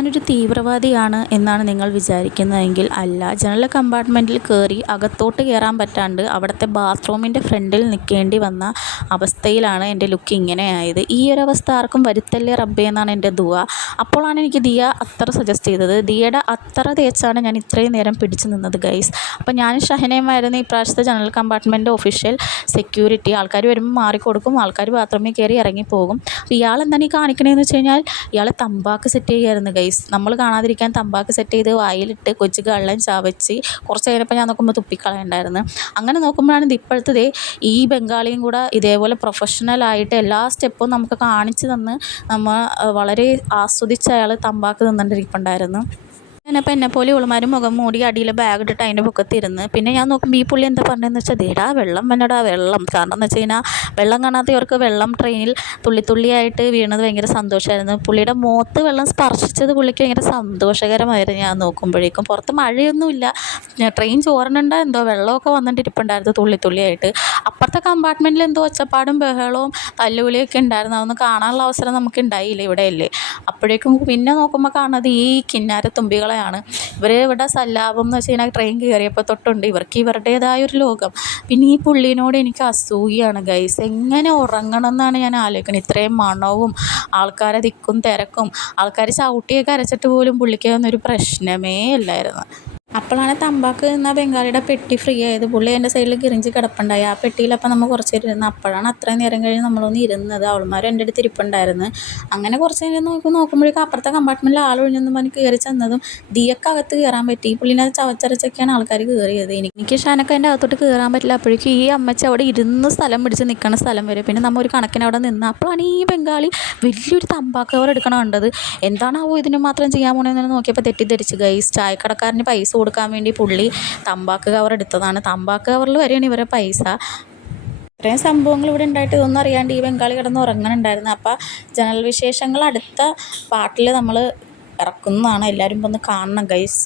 ഞാനൊരു തീവ്രവാദിയാണ് എന്നാണ് നിങ്ങൾ വിചാരിക്കുന്നതെങ്കിൽ അല്ല. ജനറൽ കമ്പാർട്ട്മെൻറ്റിൽ കയറി അകത്തോട്ട് കയറാൻ പറ്റാണ്ട് അവിടുത്തെ ബാത്റൂമിൻ്റെ ഫ്രണ്ടിൽ നിൽക്കേണ്ടി വന്ന അവസ്ഥയിലാണ് എൻ്റെ ലുക്ക് ഇങ്ങനെയായത്. ഈ ഒരു അവസ്ഥ ആർക്കും വരുത്തല്ലേ റബ്ബേ എന്നാണ് എൻ്റെ ദുആ. അപ്പോഴാണ് എനിക്ക് ദിയ അത്തർ സജസ്റ്റ് ചെയ്തത്. ദിയയുടെ അത്തർ തേച്ചാണ് ഞാൻ ഇത്രയും നേരം പിടിച്ചു നിന്നത് ഗൈസ്. അപ്പോൾ ഞാനും ഷഹനയുമായിരുന്നു ഇപ്രാവശ്യത്തെ ജനറൽ കമ്പാർട്ട്മെൻറ്റ് ഒഫീഷ്യൽ സെക്യൂരിറ്റി. ആൾക്കാർ വരുമ്പോൾ മാറിക്കൊടുക്കും, ആൾക്കാർ ബാത്റൂമിൽ കയറി ഇറങ്ങിപ്പോകും. അപ്പോൾ ഇയാളെന്താണ് ഈ കാണിക്കണതെന്ന് വെച്ച് കഴിഞ്ഞാൽ ഇയാൾ തമ്പാക്ക് സെറ്റ് ചെയ്യുമായിരുന്നു ഗൈസ്. നമ്മൾ കാണാതിരിക്കാൻ തമ്പാക്ക് സെറ്റ് ചെയ്ത് വായിലിട്ട് കൊച്ചു കള്ളൻ ചവച്ച് കുറച്ച് കഴിഞ്ഞപ്പോൾ ഞാൻ നോക്കുമ്പോൾ തുപ്പിക്കളയുണ്ടായിരുന്നു. അങ്ങനെ നോക്കുമ്പോഴാണ് ഇത് ഇപ്പോഴത്തെ ഈ ബംഗാളിയും കൂടെ ഇതേപോലെ പ്രൊഫഷണലായിട്ട് എല്ലാ സ്റ്റെപ്പും നമുക്ക് കാണിച്ചു തന്ന് നമ്മൾ വളരെ ആസ്വദിച്ച് അയാൾ തമ്പാക്ക് തിന്നിട്ടിരിപ്പുണ്ടായിരുന്നു. ഞാനപ്പോൾ എന്നെപ്പോലെ ഉളുമാരും മുഖം മൂടി അടിയിൽ ബാഗ് ഇട്ടിട്ട് അതിൻ്റെ പൊക്കത്തിരുന്ന് പിന്നെ ഞാൻ നോക്കുമ്പോൾ ഈ പുള്ളി എന്താ പറഞ്ഞതെന്ന് വെച്ചാൽ ദേടാ വെള്ളം വന്നടാ വെള്ളം. കാരണം എന്ന് വെച്ച് കഴിഞ്ഞാൽ വെള്ളം കാണാത്തവർക്ക് വെള്ളം ട്രെയിനിൽ തുള്ളിത്തുള്ളിയായിട്ട് വീണത് ഭയങ്കര സന്തോഷമായിരുന്നു. പുള്ളിയുടെ മുഖത്ത് വെള്ളം സ്പർശിച്ചത് പുള്ളിക്ക് ഭയങ്കര സന്തോഷകരമായിരുന്നു. ഞാൻ നോക്കുമ്പോഴേക്കും പുറത്ത് മഴയൊന്നുമില്ല, ട്രെയിൻ ചോരണുണ്ടോ എന്തോ വെള്ളമൊക്കെ വന്നിട്ടിരിപ്പുണ്ടായിരുന്നു തുള്ളിത്തുള്ളിയായിട്ട്. അപ്പുറത്തെ കമ്പാർട്ട്മെൻറ്റിൽ എന്തോ ഒച്ചപ്പാടും ബഹളവും തല്ലുവിളിയൊക്കെ ഉണ്ടായിരുന്നു. അതൊന്നും കാണാനുള്ള അവസരം നമുക്ക് ഉണ്ടായില്ല, ഇവിടെയല്ലേ. അപ്പോഴേക്കും പിന്നെ നോക്കുമ്പോൾ കാണുന്നത് ഈ കിന്നാര തുമ്പികളെയാണ്. ഇവർ ഇവിടെ സല്ലാപം എന്ന് വെച്ച് കഴിഞ്ഞാൽ ട്രെയിൻ കയറിയപ്പോൾ തൊട്ടുണ്ട് ഇവർക്ക് ഇവരുടേതായൊരു ലോകം. പിന്നെ ഈ പുള്ളീനോട് എനിക്ക് അസൂയാണ് ഗൈസ്. എങ്ങനെ ഉറങ്ങണം എന്നാണ് ഞാൻ ആലോചിക്കുന്നത്. ഇത്രയും മണവും ആൾക്കാരെ തിക്കും തിരക്കും, ആൾക്കാർ ചവിട്ടിയൊക്കെ അരച്ചിട്ട് പോലും പുള്ളിക്ക് ഒന്നൊരു പ്രശ്നമേ ഇല്ലായിരുന്നു. അപ്പോഴാണ് തമ്പാക്ക് എന്ന ബംഗാളിയുടെ പെട്ടി ഫ്രീ ആയത്. പുള്ളി എൻ്റെ സൈഡിൽ കിറിഞ്ച് കിടപ്പുണ്ടായി. ആ പെട്ടിയിൽ അപ്പം നമ്മൾ കുറച്ച് നേരം ഇരുന്ന്. അപ്പോഴാണ് അത്രയും നേരം കഴിഞ്ഞ് നമ്മളൊന്ന് ഇരുന്നത്. അവൾമാരും എൻ്റെ അടുത്ത് ഇരിപ്പുണ്ടായിരുന്നു. അങ്ങനെ കുറച്ച് നേരം നോക്കുമ്പോഴേക്കും അപ്പുറത്തെ കമ്പാർട്ട്മെൻറ്റിൽ ആളൊഴിഞ്ഞൊന്നും പറഞ്ഞ് കയറി ചെന്നതും ദിയക്കകത്ത് കയറാൻ പറ്റി. പുള്ളിനെ ചവച്ചരച്ചൊക്കെയാണ് ആൾക്കാർ കയറിയത്. എനിക്ക് ഷാനൊക്കെ അതിൻ്റെ അകത്തോട്ട് കയറാൻ പറ്റില്ല. അപ്പോഴേക്കും ഈ അമ്മച്ചി അവിടെ ഇരുന്ന് സ്ഥലം പിടിച്ച് നിൽക്കുന്ന സ്ഥലം വരെ പിന്നെ നമ്മൾ ഒരു കണക്കിന് അവിടെ നിന്ന്. അപ്പോഴാണ് ഈ ബംഗാളി വലിയൊരു തമ്പാക്ക് കവർ എടുക്കണം കണ്ടത്. എന്താണാവോ ഇതിന് മാത്രം ചെയ്യാൻ പോണെന്ന് നോക്കിയപ്പോൾ തെറ്റിദ്ധരിച്ച് ഗൈസ്. ചായക്കടക്കാരന് പൈസ കൊടുക്കാൻ വേണ്ടി പുള്ളി തമ്പാക്ക് കവർ എടുത്തതാണ്. തമ്പാക്ക് കവറിൽ വരെയാണ് ഇവരെ പൈസ. ഇത്രയും സംഭവങ്ങൾ ഇവിടെ ഉണ്ടായിട്ട് ഇതൊന്നും അറിയാണ്ട് ഈ ബംഗാളി കിടന്ന് ഉറങ്ങണുണ്ടായിരുന്നു. അപ്പോൾ ജനറൽ വിശേഷങ്ങൾ അടുത്ത പാട്ടിൽ നമ്മൾ ഇറക്കുന്നതാണ്. എല്ലാവരും ഒന്ന് കാണണം ഗൈസ്.